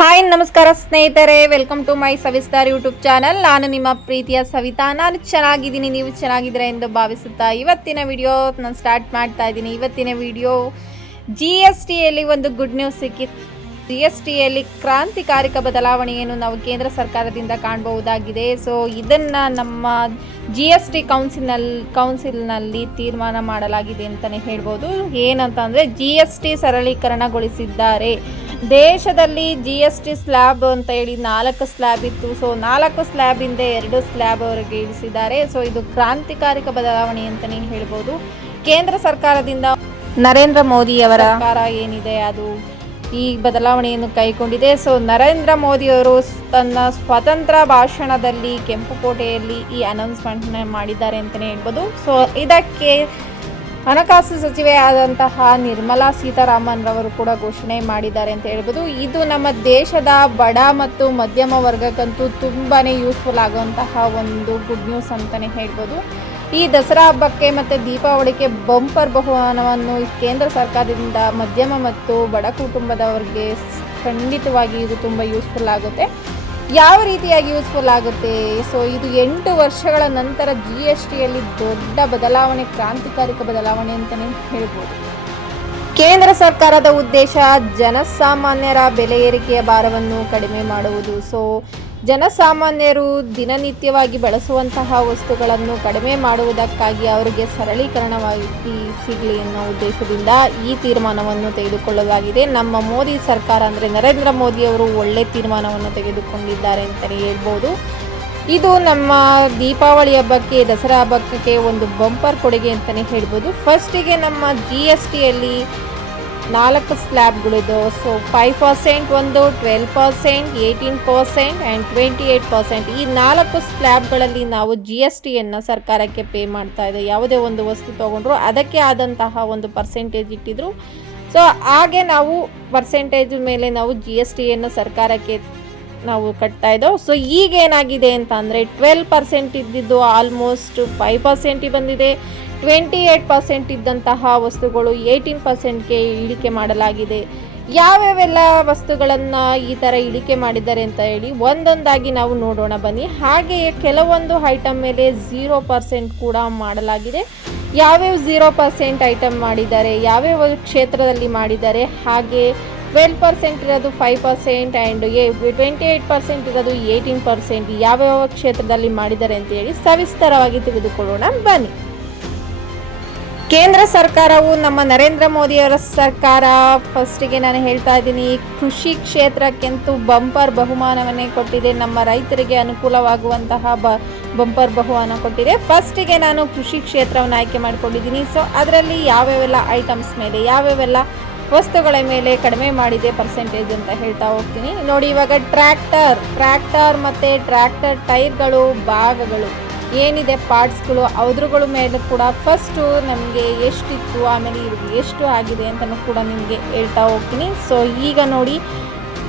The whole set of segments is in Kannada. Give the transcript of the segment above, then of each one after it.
ಹಾಯ್ ನಮಸ್ಕಾರ ಸ್ನೇಹಿತರೆ. Welcome to my Savistar YouTube channel ನಾನು ನಿಮ್ಮ ಪ್ರೀತಿಯ ಸವಿತಾ. ನಾನು ಚೆನ್ನಾಗಿದ್ದೀನಿ. ನೀವು ಚೆನ್ನಾಗಿದ್ದೀರಾ ಎಂದು ಭಾವಿಸುತ್ತಾ ಇವತ್ತಿನ ವಿಡಿಯೋ ನಾನು ಸ್ಟಾರ್ಟ್ ಮಾಡ್ತಾ ಇದ್ದೀನಿ. ಇವತ್ತಿನ ವಿಡಿಯೋ ಜಿ ಎಸ್ ಟಿಯಲ್ಲಿ ಒಂದು ಗುಡ್ ನ್ಯೂಸ್ ಸಿಕ್ಕಿತ್ತು ಜಿ ಎಸ್ ಟಿಯಲ್ಲಿ ಕ್ರಾಂತಿಕಾರಿಕ ಬದಲಾವಣೆಯನ್ನು ನಾವು ಕೇಂದ್ರ ಸರ್ಕಾರದಿಂದ ಕಾಣಬಹುದಾಗಿದೆ. ಸೊ ಇದನ್ನು ನಮ್ಮ ಜಿ ಎಸ್ ಟಿ ಕೌನ್ಸಿಲ್ನಲ್ಲಿ ಕೌನ್ಸಿಲ್ನಲ್ಲಿ ತೀರ್ಮಾನ ಮಾಡಲಾಗಿದೆ ಅಂತಲೇ ಹೇಳ್ಬೋದು. ಏನಂತ ಅಂದರೆ ಜಿ ಎಸ್ ಟಿ ಸರಳೀಕರಣಗೊಳಿಸಿದ್ದಾರೆ. ದೇಶದಲ್ಲಿ ಜಿ ಎಸ್ ಟಿ ಸ್ಲ್ಯಾಬ್ ಅಂತ ಹೇಳಿ ನಾಲ್ಕು ಸ್ಲ್ಯಾಬ್ ಇತ್ತು. ಸೊ ನಾಲ್ಕು ಸ್ಲ್ಯಾಬಿಂದ ಎರಡು ಸ್ಲ್ಯಾಬ್ ಅವರಿಗೆ ಇಳಿಸಿದ್ದಾರೆ. ಸೊ ಇದು ಕ್ರಾಂತಿಕಾರಿಕ ಬದಲಾವಣೆ ಅಂತಲೇ ಹೇಳ್ಬೋದು. ಕೇಂದ್ರ ಸರ್ಕಾರದಿಂದ ನರೇಂದ್ರ ಮೋದಿಯವರ ಸರ್ಕಾರ ಏನಿದೆ, ಅದು ಈ ಬದಲಾವಣೆಯನ್ನು ಕೈಗೊಂಡಿದೆ. ಸೊ ನರೇಂದ್ರ ಮೋದಿಯವರು ತನ್ನ ಸ್ವತಂತ್ರ ಭಾಷಣದಲ್ಲಿ ಕೆಂಪುಕೋಟೆಯಲ್ಲಿ ಈ ಅನೌನ್ಸ್ಮೆಂಟ್ನ ಮಾಡಿದ್ದಾರೆ ಅಂತಲೇ ಹೇಳ್ಬೋದು. ಸೊ ಇದಕ್ಕೆ ಹಣಕಾಸು ಸಚಿವೆ ಆದಂತಹ ನಿರ್ಮಲಾ ಸೀತಾರಾಮನ್ ರವರು ಕೂಡ ಘೋಷಣೆ ಮಾಡಿದ್ದಾರೆ ಅಂತ ಹೇಳ್ಬೋದು. ಇದು ನಮ್ಮ ದೇಶದ ಬಡ ಮತ್ತು ಮಧ್ಯಮ ವರ್ಗಕ್ಕಂತೂ ತುಂಬಾ ಯೂಸ್ಫುಲ್ ಆಗುವಂತಹ ಒಂದು ಗುಡ್ ನ್ಯೂಸ್ ಅಂತಲೇ ಹೇಳ್ಬೋದು. ಈ ದಸರಾ ಹಬ್ಬಕ್ಕೆ ಮತ್ತು ದೀಪಾವಳಿಗೆ ಬಂಪರ್ ಬಹುಮಾನವನ್ನು ಕೇಂದ್ರ ಸರ್ಕಾರದಿಂದ ಮಧ್ಯಮ ಮತ್ತು ಬಡ ಕುಟುಂಬದವರಿಗೆ ಖಂಡಿತವಾಗಿ ಇದು ತುಂಬ ಯೂಸ್ಫುಲ್ ಆಗುತ್ತೆ. ಯಾವ ರೀತಿಯಾಗಿ ಯೂಸ್ಫುಲ್ ಆಗುತ್ತೆ? ಸೊ ಇದು ಎಂಟು ವರ್ಷಗಳ ನಂತರ ಜಿ ಎಸ್ ಟಿಯಲ್ಲಿ ದೊಡ್ಡ ಬದಲಾವಣೆ, ಕ್ರಾಂತಿಕಾರಿಕ ಬದಲಾವಣೆ ಅಂತಲೇ ಹೇಳ್ಬೋದು. ಕೇಂದ್ರ ಸರ್ಕಾರದ ಉದ್ದೇಶ, ಜನಸಾಮಾನ್ಯರ ಬೆಲೆ ಏರಿಕೆಯ ಭಾರವನ್ನು ಕಡಿಮೆ ಮಾಡುವುದು. ಸೊ ಜನಸಾಮಾನ್ಯರು ದಿನನಿತ್ಯವಾಗಿ ಬಳಸುವಂತಹ ವಸ್ತುಗಳನ್ನು ಕಡಿಮೆ ಮಾಡುವುದಕ್ಕಾಗಿ ಅವರಿಗೆ ಸರಳೀಕರಣವಾಗಿ ಸಿಗಲಿ ಅನ್ನೋ ಉದ್ದೇಶದಿಂದ ಈ ತೀರ್ಮಾನವನ್ನು ತೆಗೆದುಕೊಳ್ಳಲಾಗಿದೆ. ನಮ್ಮ ಮೋದಿ ಸರ್ಕಾರ ಅಂದರೆ ನರೇಂದ್ರ ಮೋದಿಯವರು ಒಳ್ಳೆ ತೀರ್ಮಾನವನ್ನು ತೆಗೆದುಕೊಂಡಿದ್ದಾರೆ ಅಂತಲೇ ಹೇಳ್ಬೋದು. ಇದು ನಮ್ಮ ದೀಪಾವಳಿ ಹಬ್ಬಕ್ಕೆ, ದಸರಾ ಹಬ್ಬಕ್ಕೆ ಒಂದು ಬಂಪರ್ ಕೊಡುಗೆ ಅಂತಲೇ ಹೇಳ್ಬೋದು. ಫಸ್ಟಿಗೆ ನಮ್ಮ ಜಿ ಎಸ್ ಟಿಯಲ್ಲಿ ನಾಲ್ಕು ಸ್ಲ್ಯಾಬ್ಗಳಿದ್ದು ಸೊ ಫೈವ್ ಪರ್ಸೆಂಟ್ ಒಂದು twelve percent eighteen percent and twenty eight percent ಈ ನಾಲ್ಕು ಸ್ಲ್ಯಾಬ್ಗಳಲ್ಲಿ ನಾವು ಜಿ ಎಸ್ ಟಿಯನ್ನು ಸರ್ಕಾರಕ್ಕೆ ಪೇ ಮಾಡ್ತಾ ಇದೆ. ಯಾವುದೇ ಒಂದು ವಸ್ತು ತೊಗೊಂಡ್ರು ಅದಕ್ಕೆ ಆದಂತಹ ಒಂದು ಪರ್ಸೆಂಟೇಜ್ ಇಟ್ಟಿದ್ರು. ಸೊ ಹಾಗೆ ನಾವು ಪರ್ಸೆಂಟೇಜ್ ಮೇಲೆ ನಾವು ಜಿ ಎಸ್ ಟಿಯನ್ನು ಸರ್ಕಾರಕ್ಕೆ ನಾವು ಕಟ್ತಾ ಇದ್ದೋ ಸೊ ಈಗ ಏನಾಗಿದೆ ಅಂತ ಅಂದರೆ ಟ್ವೆಲ್ ಪರ್ಸೆಂಟ್ ಇದ್ದಿದ್ದು ಆಲ್ಮೋಸ್ಟ್ ಫೈವ್ ಪರ್ಸೆಂಟಿಗೆ ಬಂದಿದೆ. ಟ್ವೆಂಟಿ ಏಯ್ಟ್ ಪರ್ಸೆಂಟ್ ಇದ್ದಂತಹ ವಸ್ತುಗಳು ಏಯ್ಟೀನ್ ಪರ್ಸೆಂಟ್ಗೆ ಇಳಿಕೆ ಮಾಡಲಾಗಿದೆ. ಯಾವ್ಯಾವೆಲ್ಲ ವಸ್ತುಗಳನ್ನು ಈ ಥರ ಇಳಿಕೆ ಮಾಡಿದ್ದಾರೆ ಅಂತ ಹೇಳಿ ಒಂದೊಂದಾಗಿ ನಾವು ನೋಡೋಣ. ಬನ್ನಿ, ಹಾಗೆಯೇ ಕೆಲವೊಂದು ಐಟಮ್ ಮೇಲೆ ಝೀರೋ ಪರ್ಸೆಂಟ್ ಕೂಡ ಮಾಡಲಾಗಿದೆ. ಯಾವ್ಯಾವ ಝೀರೋ ಪರ್ಸೆಂಟ್ ಐಟಮ್ ಮಾಡಿದ್ದಾರೆ, ಯಾವ್ಯಾವ ಕ್ಷೇತ್ರದಲ್ಲಿ ಮಾಡಿದ್ದಾರೆ, ಹಾಗೆ ಟ್ವೆಲ್ ಪರ್ಸೆಂಟ್ ಇರೋದು five percent and a twenty eight percent ಇರೋದು ಏಯ್ಟೀನ್ ಪರ್ಸೆಂಟ್ ಯಾವ್ಯಾವ ಕ್ಷೇತ್ರದಲ್ಲಿ ಮಾಡಿದ್ದಾರೆ ಅಂತ ಹೇಳಿ ಸವಿಸ್ತರವಾಗಿ ತಿಳಿದುಕೊಳ್ಳೋಣ. ಬನ್ನಿ. ಕೇಂದ್ರ ಸರ್ಕಾರವು ನಮ್ಮ ನರೇಂದ್ರ ಮೋದಿಯವರ ಸರ್ಕಾರ. ಫಸ್ಟಿಗೆ ನಾನು ಹೇಳ್ತಾ ಇದ್ದೀನಿ, ಕೃಷಿ ಕ್ಷೇತ್ರಕ್ಕೆಂತೂ ಬಂಪರ್ ಬಹುಮಾನವನ್ನೇ ಕೊಟ್ಟಿದೆ. ನಮ್ಮ ರೈತರಿಗೆ ಅನುಕೂಲವಾಗುವಂತಹ ಬ, ಬಂಪರ್ ಬಹುಮಾನ ಕೊಟ್ಟಿದೆ. ಫಸ್ಟಿಗೆ ನಾನು ಕೃಷಿ ಕ್ಷೇತ್ರವನ್ನು ಆಯ್ಕೆ ಮಾಡಿಕೊಂಡಿದ್ದೀನಿ. ಸೊ ಅದರಲ್ಲಿ ಯಾವ್ಯಾವೆಲ್ಲ ಐಟಮ್ಸ್ ಮೇಲೆ, ಯಾವ್ಯಾವೆಲ್ಲ ವಸ್ತುಗಳ ಮೇಲೆ ಕಡಿಮೆ ಮಾಡಿದೆ ಪರ್ಸೆಂಟೇಜ್ ಅಂತ ಹೇಳ್ತಾ ಹೋಗ್ತೀನಿ. ನೋಡಿ, ಇವಾಗ ಟ್ರ್ಯಾಕ್ಟರ್ ಟ್ರ್ಯಾಕ್ಟರ್ ಮತ್ತು ಟ್ರ್ಯಾಕ್ಟರ್ ಟೈರ್ಗಳು ಭಾಗಗಳು. ಏನಿದೆ ಪಾರ್ಟ್ಸ್ಗಳು ಅದ್ರಗಳ ಮೇಲೆ ಕೂಡ ಫಸ್ಟು ನಮಗೆ ಎಷ್ಟಿತ್ತು, ಆಮೇಲೆ ಎಷ್ಟು ಆಗಿದೆ ಅಂತಲೂ ಕೂಡ ನಿಮಗೆ ಹೇಳ್ತಾ ಹೋಗ್ತೀನಿ. ಸೊ ಈಗ ನೋಡಿ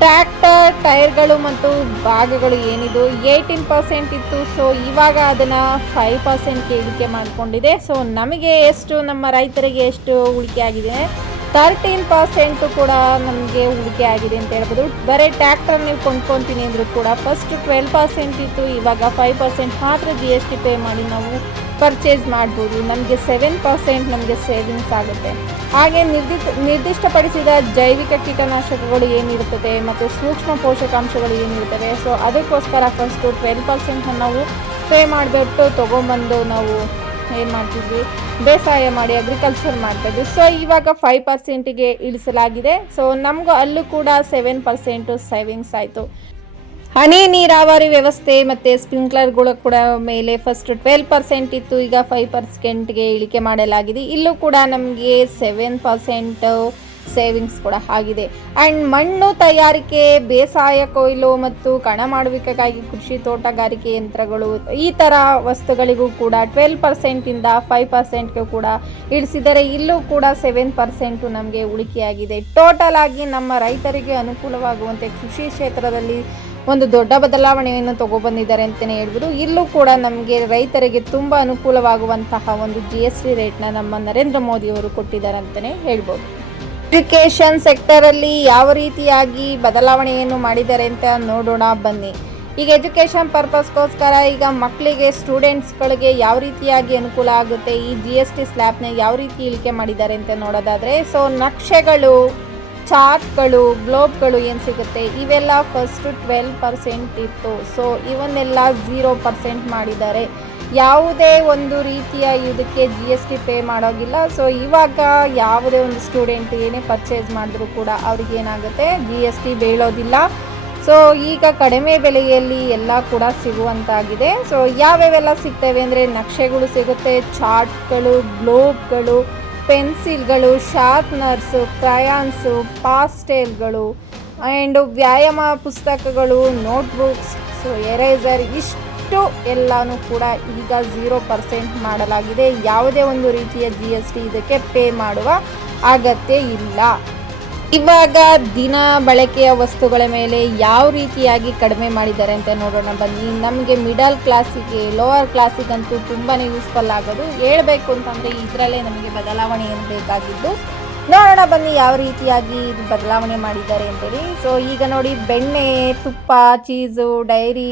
ಟ್ರ್ಯಾಕ್ಟರ್ ಟೈರ್ಗಳು ಮತ್ತು ಭಾಗಗಳು ಏನಿದು? ಏಯ್ಟೀನ್ ಪರ್ಸೆಂಟ್ ಇತ್ತು. ಸೊ ಇವಾಗ ಅದನ್ನು ಫೈವ್ ಪರ್ಸೆಂಟ್ಗೆ ಇಳಿಕೆ ಮಾಡಿಕೊಂಡಿದೆ. ಸೊ ನಮಗೆ ಎಷ್ಟು, ನಮ್ಮ ರೈತರಿಗೆ ಎಷ್ಟು ಉಳಿಕೆ ಆಗಿದೆ? ತರ್ಟೀನ್ ಪರ್ಸೆಂಟು ಕೂಡ ನಮಗೆ ಹೂಡಿಕೆ ಆಗಿದೆ ಅಂತ ಹೇಳ್ಬೋದು. ಬರೀ ಟ್ರ್ಯಾಕ್ಟರ್ ನೀವು ಕೊಂಡ್ಕೊತೀನಿ ಅಂದರೂ ಕೂಡ ಫಸ್ಟ್ ಟ್ವೆಲ್ ಪರ್ಸೆಂಟ್ ಇತ್ತು, ಇವಾಗ ಫೈವ್ ಪರ್ಸೆಂಟ್ ಮಾತ್ರ ಜಿ ಎಸ್ ಟಿ ಪೇ ಮಾಡಿ ನಾವು ಪರ್ಚೇಸ್ ಮಾಡ್ಬೋದು. ನಮಗೆ ಸೆವೆನ್ ಪರ್ಸೆಂಟ್ ನಮಗೆ ಸೇವಿಂಗ್ಸ್ ಆಗುತ್ತೆ. ಹಾಗೆ ನಿರ್ದಿಷ್ಟ ನಿರ್ದಿಷ್ಟಪಡಿಸಿದ ಜೈವಿಕ ಕೀಟನಾಶಕಗಳು ಏನಿರುತ್ತದೆ ಮತ್ತು ಸೂಕ್ಷ್ಮ ಪೋಷಕಾಂಶಗಳು ಏನಿರುತ್ತವೆ ಸೊ ಅದಕ್ಕೋಸ್ಕರ ಫಸ್ಟು ಟ್ವೆಲ್ ಪರ್ಸೆಂಟನ್ನು ನಾವು ಪೇ ಮಾಡಿಬಿಟ್ಟು ತೊಗೊಂಬಂದು ನಾವು ಏನು ಮಾಡ್ತಿದ್ವಿ? ಬೇಸಾಯ ಮಾಡಿ ಅಗ್ರಿಕಲ್ಚರ್ ಮಾಡ್ತಾಯಿದ್ವಿ ಸೊ ಇವಾಗ ಫೈವ್ ಪರ್ಸೆಂಟಿಗೆ ಇಳಿಸಲಾಗಿದೆ. ಸೊ ನಮಗೂ ಅಲ್ಲೂ ಕೂಡ ಸೆವೆನ್ ಪರ್ಸೆಂಟು ಸೇವಿಂಗ್ಸ್ ಆಯಿತು. ಹನಿ ನೀರಾವರಿ ವ್ಯವಸ್ಥೆ ಮತ್ತು ಸ್ಪ್ರಿಂಕ್ಲರ್ಗಳು ಕೂಡ ಮೇಲೆ ಫಸ್ಟ್ ಟ್ವೆಲ್ ಪರ್ಸೆಂಟ್ ಇತ್ತು. ಈಗ ಫೈವ್ ಪರ್ಸೆಂಟ್ಗೆ ಇಳಿಕೆ ಮಾಡಲಾಗಿದೆ. ಇಲ್ಲೂ ಕೂಡ ನಮಗೆ ಸೆವೆನ್ ಪರ್ಸೆಂಟ್ ಸೇವಿಂಗ್ಸ್ ಕೂಡ ಆಗಿದೆ. ಆ್ಯಂಡ್ ಮಣ್ಣು ತಯಾರಿಕೆ, ಬೇಸಾಯ ಕೊಯ್ಲು ಮತ್ತು ಕಣ ಮಾಡುವಿಕೆಗಾಗಿ ಕೃಷಿ ತೋಟಗಾರಿಕೆ ಯಂತ್ರಗಳು ಈ ಥರ ವಸ್ತುಗಳಿಗೂ ಕೂಡ ಟ್ವೆಲ್ ಪರ್ಸೆಂಟಿಂದ ಫೈವ್ ಪರ್ಸೆಂಟ್ಗೆ ಕೂಡ ಇಳಿಸಿದರೆ ಇಲ್ಲೂ ಕೂಡ ಸೆವೆನ್ ಪರ್ಸೆಂಟು ನಮಗೆ ಉಳಿಕೆಯಾಗಿದೆ. ಟೋಟಲ್ ಆಗಿ ನಮ್ಮ ರೈತರಿಗೆ ಅನುಕೂಲವಾಗುವಂತೆ ಕೃಷಿ ಕ್ಷೇತ್ರದಲ್ಲಿ ಒಂದು ದೊಡ್ಡ ಬದಲಾವಣೆಯನ್ನು ತಗೊಬಂದಿದ್ದಾರೆ ಅಂತಲೇ ಹೇಳ್ಬೋದು. ಇಲ್ಲೂ ಕೂಡ ನಮಗೆ ರೈತರಿಗೆ ತುಂಬ ಅನುಕೂಲವಾಗುವಂತಹ ಒಂದು ಜಿ ಎಸ್ ಟಿ ರೇಟ್ನ ನಮ್ಮ ನರೇಂದ್ರ ಮೋದಿಯವರು ಕೊಟ್ಟಿದ್ದಾರೆ ಅಂತಲೇ ಹೇಳ್ಬೋದು. ಎಜುಕೇಷನ್ ಸೆಕ್ಟರಲ್ಲಿ ಯಾವ ರೀತಿಯಾಗಿ ಬದಲಾವಣೆಯನ್ನು ಮಾಡಿದ್ದಾರೆ ಅಂತ ನೋಡೋಣ, ಬನ್ನಿ. ಈಗ ಎಜುಕೇಷನ್ ಪರ್ಪಸ್ಗೋಸ್ಕರ ಈಗ ಮಕ್ಕಳಿಗೆ ಸ್ಟೂಡೆಂಟ್ಸ್ಗಳಿಗೆ ಯಾವ ರೀತಿಯಾಗಿ ಅನುಕೂಲ ಆಗುತ್ತೆ? ಈ ಜಿ ಎಸ್ ಟಿ ಸ್ಲ್ಯಾಬ್ನ ಯಾವ ರೀತಿ ಇಳಿಕೆ ಮಾಡಿದ್ದಾರೆ ಅಂತ ನೋಡೋದಾದರೆ ಸೊ ನಕ್ಷೆಗಳು, ಚಾರ್ಟ್ಗಳು ಗ್ಲೋಬ್ಗಳು ಏನು ಸಿಗುತ್ತೆ? ಇವೆಲ್ಲ ಫಸ್ಟು ಟ್ವೆಲ್ ಪರ್ಸೆಂಟ್ ಇತ್ತು. ಸೊ ಇವನ್ನೆಲ್ಲ ಝೀರೋ ಪರ್ಸೆಂಟ್ ಮಾಡಿದ್ದಾರೆ. ಯಾವುದೇ ಒಂದು ರೀತಿಯ ಇದಕ್ಕೆ ಜಿ ಎಸ್ ಟಿ ಪೇ ಮಾಡೋಗಿಲ್ಲ ಸೊ ಇವಾಗ ಯಾವುದೇ ಒಂದು ಸ್ಟೂಡೆಂಟ್ ಏನೇ ಪರ್ಚೇಸ್ ಮಾಡಿದ್ರೂ ಕೂಡ ಅವ್ರಿಗೆ ಏನಾಗುತ್ತೆ? ಜಿ ಎಸ್ ಟಿ ಬೀಳೋದಿಲ್ಲ. ಸೊ ಈಗ ಕಡಿಮೆ ಬೆಲೆಯಲ್ಲಿ ಎಲ್ಲ ಕೂಡ ಸಿಗುವಂತಾಗಿದೆ. ಸೊ ಯಾವ್ಯಾವೆಲ್ಲ ಸಿಗ್ತವೆ ಅಂದರೆ ನಕ್ಷೆಗಳು ಸಿಗುತ್ತೆ. ಚಾರ್ಟ್ಗಳು, ಗ್ಲೋಬ್ಗಳು, ಪೆನ್ಸಿಲ್ಗಳು ಶಾರ್ಪ್ನರ್ಸು ಕ್ರಯಾನ್ಸು ಪಾಸ್ಟೇಲ್ಗಳು ಆ್ಯಂಡ್ ವ್ಯಾಯಾಮ ಪುಸ್ತಕಗಳು ನೋಟ್ಬುಕ್ಸ್ ಸೊ ಎರೇಸರ್ ಇಷ್ಟು ಎಲ್ಲನೂ ಕೂಡ ಈಗ ಝೀರೋ ಪರ್ಸೆಂಟ್ ಮಾಡಲಾಗಿದೆ. ಯಾವುದೇ ಒಂದು ರೀತಿಯ ಜಿ ಎಸ್ ಟಿ ಇದಕ್ಕೆ ಪೇ ಮಾಡುವ ಅಗತ್ಯ ಇಲ್ಲ. ಇವಾಗ ದಿನ ಬಳಕೆಯ ವಸ್ತುಗಳ ಮೇಲೆ ಯಾವ ರೀತಿಯಾಗಿ ಕಡಿಮೆ ಮಾಡಿದ್ದಾರೆ ಅಂತ ನೋಡೋಣ. ಬನ್ನಿ, ನಮಗೆ ಮಿಡಲ್ ಕ್ಲಾಸಿಗೆ ಲೋವರ್ ಕ್ಲಾಸಿಗಂತೂ ತುಂಬಾ ಯೂಸ್ಫುಲ್ ಆಗೋದು. ಹೇಳಬೇಕು ಅಂತಂದರೆ ಇದರಲ್ಲೇ ನಮಗೆ ಬದಲಾವಣೆ ಏನು ಬೇಕಾಗಿದ್ದು. ನೋಡೋಣ ಬನ್ನಿ ಯಾವ ರೀತಿಯಾಗಿ ಇದು ಬದಲಾವಣೆ ಮಾಡಿದ್ದಾರೆ ಅಂತೇಳಿ. ಸೊ ಈಗ ನೋಡಿ ಬೆಣ್ಣೆ, ತುಪ್ಪ ಚೀಸು ಡೈರಿ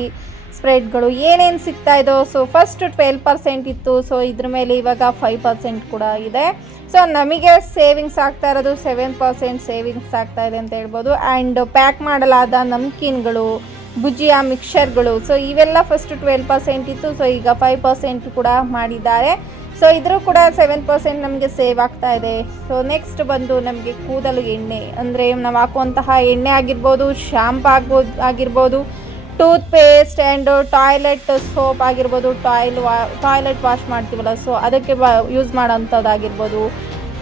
ಸ್ಪ್ರೆಡ್ಗಳು ಏನೇನು ಸಿಗ್ತಾ ಇದೋ ಸೊ ಫಸ್ಟ್ ಟ್ವೆಲ್ ಪರ್ಸೆಂಟ್ ಇತ್ತು ಸೊ ಇದ್ರ ಮೇಲೆ ಇವಾಗ ಫೈವ್ ಪರ್ಸೆಂಟ್ ಕೂಡ ಇದೆ. ಸೊ ನಮಗೆ ಸೇವಿಂಗ್ಸ್ ಆಗ್ತಾ ಇರೋದು ಸೆವೆನ್ ಪರ್ಸೆಂಟ್ ಸೇವಿಂಗ್ಸ್ ಆಗ್ತಾ ಇದೆ ಅಂತ ಹೇಳ್ಬೋದು. ಆ್ಯಂಡ್ ಪ್ಯಾಕ್ ಮಾಡಲಾದ ನಮ್ಕಿನ್ಗಳು, ಭುಜಿಯ ಮಿಕ್ಸರ್ಗಳು ಸೊ ಇವೆಲ್ಲ ಫಸ್ಟ್ ಟ್ವೆಲ್ ಪರ್ಸೆಂಟ್ ಇತ್ತು ಸೊ ಈಗ ಫೈವ್ ಪರ್ಸೆಂಟ್ ಕೂಡ ಮಾಡಿದ್ದಾರೆ. ಸೊ ಇದ್ರೂ ಕೂಡ ಸೆವೆನ್ ಪರ್ಸೆಂಟ್ ನಮಗೆ ಸೇವ್ ಆಗ್ತಾ ಇದೆ. ಸೊ ನೆಕ್ಸ್ಟ್ ಬಂದು ನಮಗೆ ಕೂದಲು ಎಣ್ಣೆ, ಅಂದರೆ ನಾವು ಹಾಕುವಂತಹ ಎಣ್ಣೆ ಆಗಿರ್ಬೋದು ಶಾಂಪ್ ಆಗ್ಬೋದು, ಆಗಿರ್ಬೋದು toothpaste and toilet soap ಆಗಿರ್ಬೋದು ಟಾಯ್ಲ್ ವಾ ಟಾಯ್ಲೆಟ್ ವಾಶ್ ಮಾಡ್ತೀವಲ್ಲ ಸೊ ಅದಕ್ಕೆ ಯೂಸ್ ಮಾಡೋಂಥದ್ದಾಗಿರ್ಬೋದು